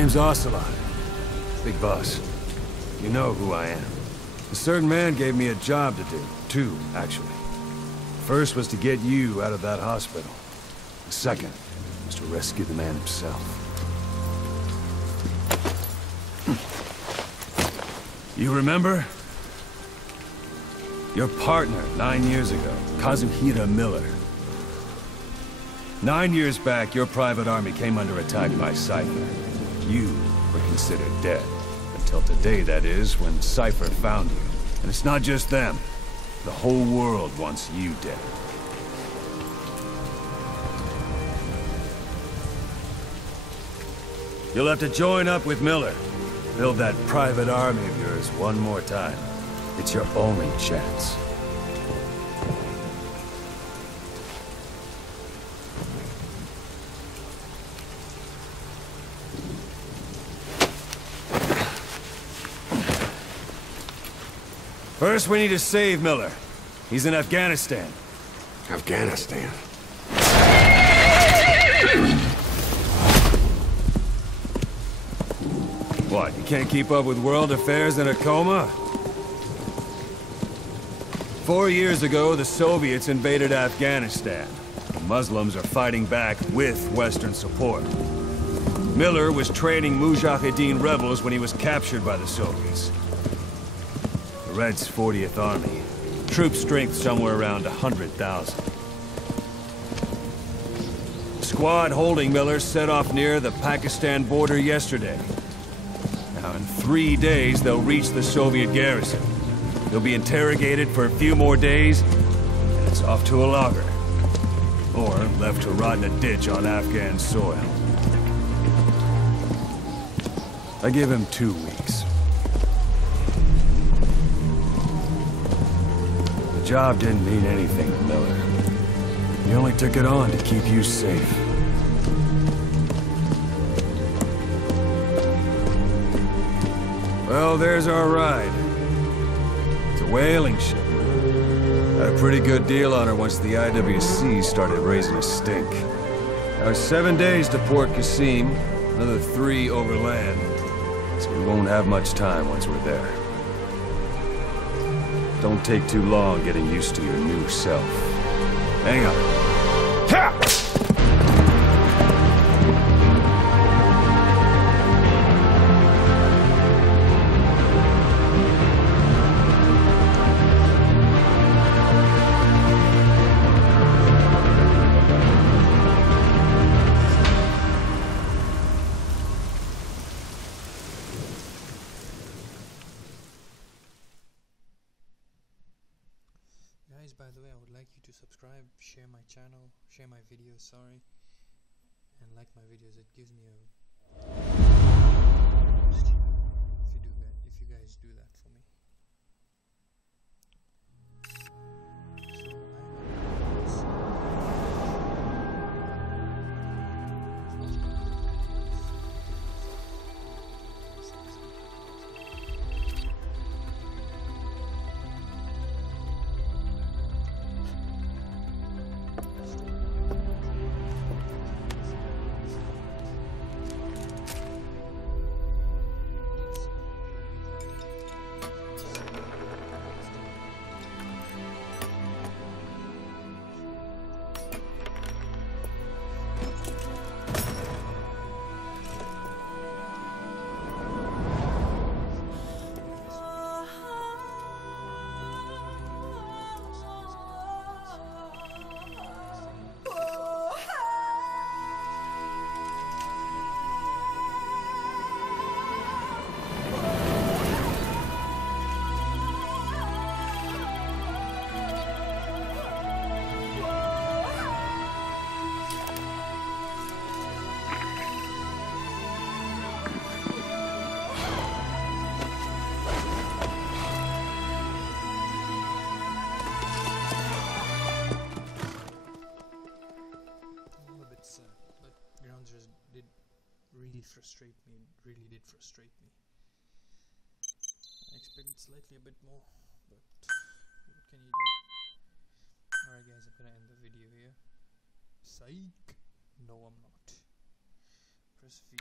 name's Ocelot. Big boss. You know who I am. A certain man gave me a job to do. Two, actually. First was to get you out of that hospital. The second was to rescue the man himself. You remember? Your partner 9 years ago, Kazuhira Miller. 9 years back, your private army came under attack by Cypher. You were considered dead. Until today, that is, when Cypher found you. And it's not just them. The whole world wants you dead. You'll have to join up with Miller. Build that private army of yours one more time. It's your only chance. First, we need to save Miller. He's in Afghanistan. Afghanistan? What, you can't keep up with world affairs in a coma? 4 years ago, the Soviets invaded Afghanistan. The Muslims are fighting back with Western support. Miller was training Mujahideen rebels when he was captured by the Soviets. The Reds' 40th Army. Troop strength somewhere around 100,000. The squad holding Miller set off near the Pakistan border yesterday. Now, in 3 days, they'll reach the Soviet garrison. They'll be interrogated for a few more days, and it's off to a lager. Or left to rot in a ditch on Afghan soil. I give him 2 weeks. The job didn't mean anything to Miller. He only took it on to keep you safe. Well, there's our ride. It's a whaling ship. Had a pretty good deal on her once the IWC started raising a stink. Now 7 days to Port Qasim, another 3 overland. So we won't have much time once we're there. Don't take too long getting used to your new self. Hang on. Ha! Guys, by the way, I would like you to subscribe, share my channel, share my videos, sorry, and like my videos. It gives me a boost if you guys do that for me. Really did frustrate me. I expected slightly a bit more, but what can you do? Alright guys, I'm gonna end the video here. Psych! No, I'm not. Press V.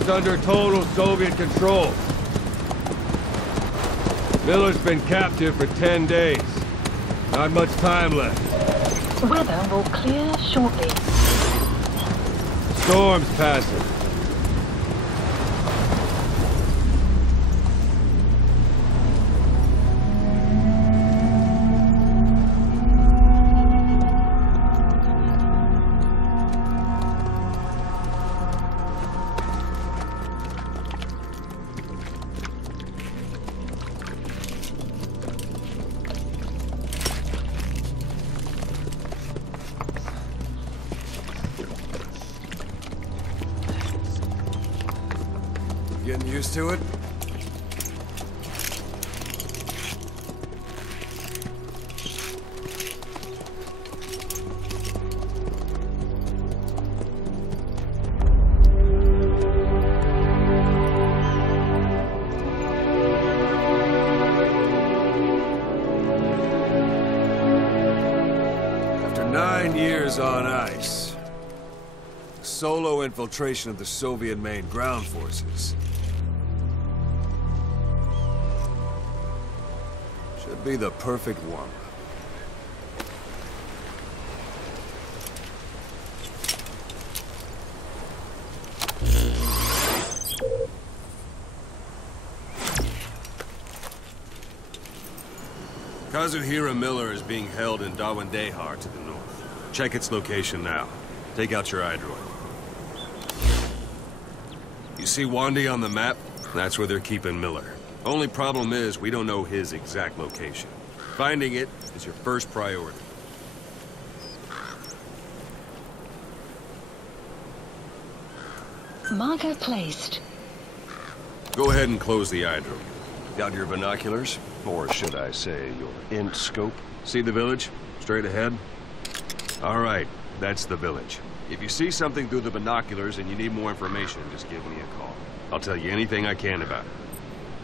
is under total Soviet control. Miller's been captive for 10 days. Not much time left. Weather will clear shortly. Storm's passing. Getting used to it? After 9 years on ice, solo infiltration of the Soviet main ground forces should be the perfect warm-up. Kazuhira Miller is being held in Dawandehar to the north. Check its location now. Take out your iDroid. You see Wandy on the map? That's where they're keeping Miller. Only problem is, we don't know his exact location. Finding it is your first priority. Marker placed. Go ahead and close the iDroid. Got your binoculars? Or should I say, your int scope? See the village? Straight ahead? All right, that's the village. If you see something through the binoculars and you need more information, just give me a call. I'll tell you anything I can about it.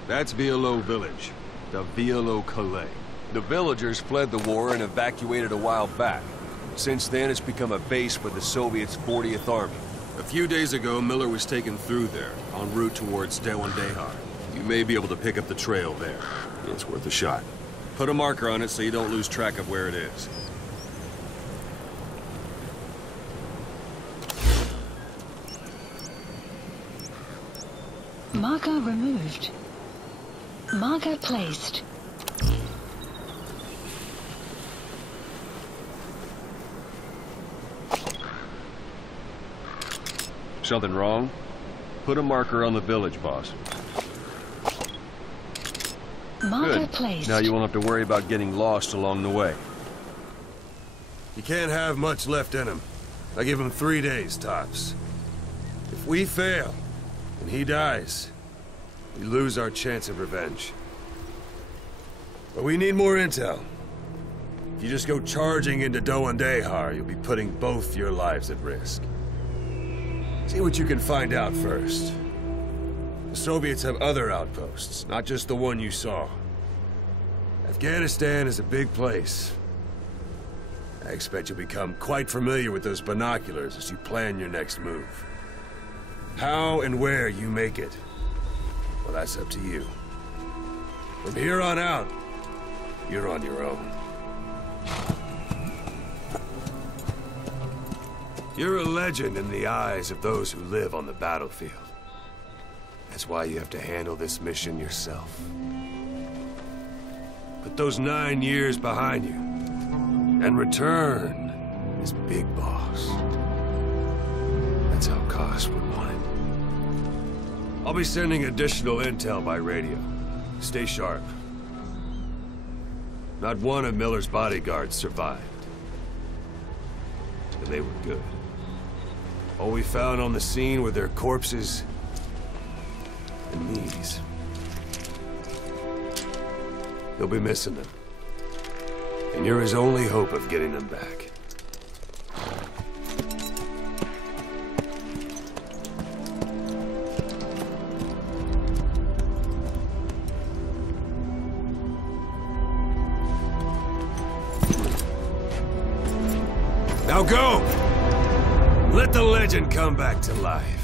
That's Violo Village, the Violo Calais. The villagers fled the war and evacuated a while back. Since then, it's become a base for the Soviets' 40th Army. A few days ago, Miller was taken through there, en route towards Dawandehar. You may be able to pick up the trail there. It's worth a shot. Put a marker on it so you don't lose track of where it is. Marker removed. Marker placed. Something wrong? Put a marker on the village, boss. Marker Good. placed. Now you won't have to worry about getting lost along the way. You can't have much left in him. I give him 3 days, tops. If we fail, and he dies, we lose our chance of revenge. But we need more intel. If you just go charging into Dawandehar, you'll be putting both your lives at risk. See what you can find out first. The Soviets have other outposts, not just the one you saw. Afghanistan is a big place. I expect you'll become quite familiar with those binoculars as you plan your next move. How and where you make it, well, that's up to you. From here on out, you're on your own. You're a legend in the eyes of those who live on the battlefield. That's why you have to handle this mission yourself. Put those 9 years behind you, and return as Big Boss. That's how Koss would want it. I'll be sending additional intel by radio. Stay sharp. Not one of Miller's bodyguards survived. And they were good. All we found on the scene were their corpses and these. You'll be missing them. And you're his only hope of getting them back. Now go! Let the legend come back to life.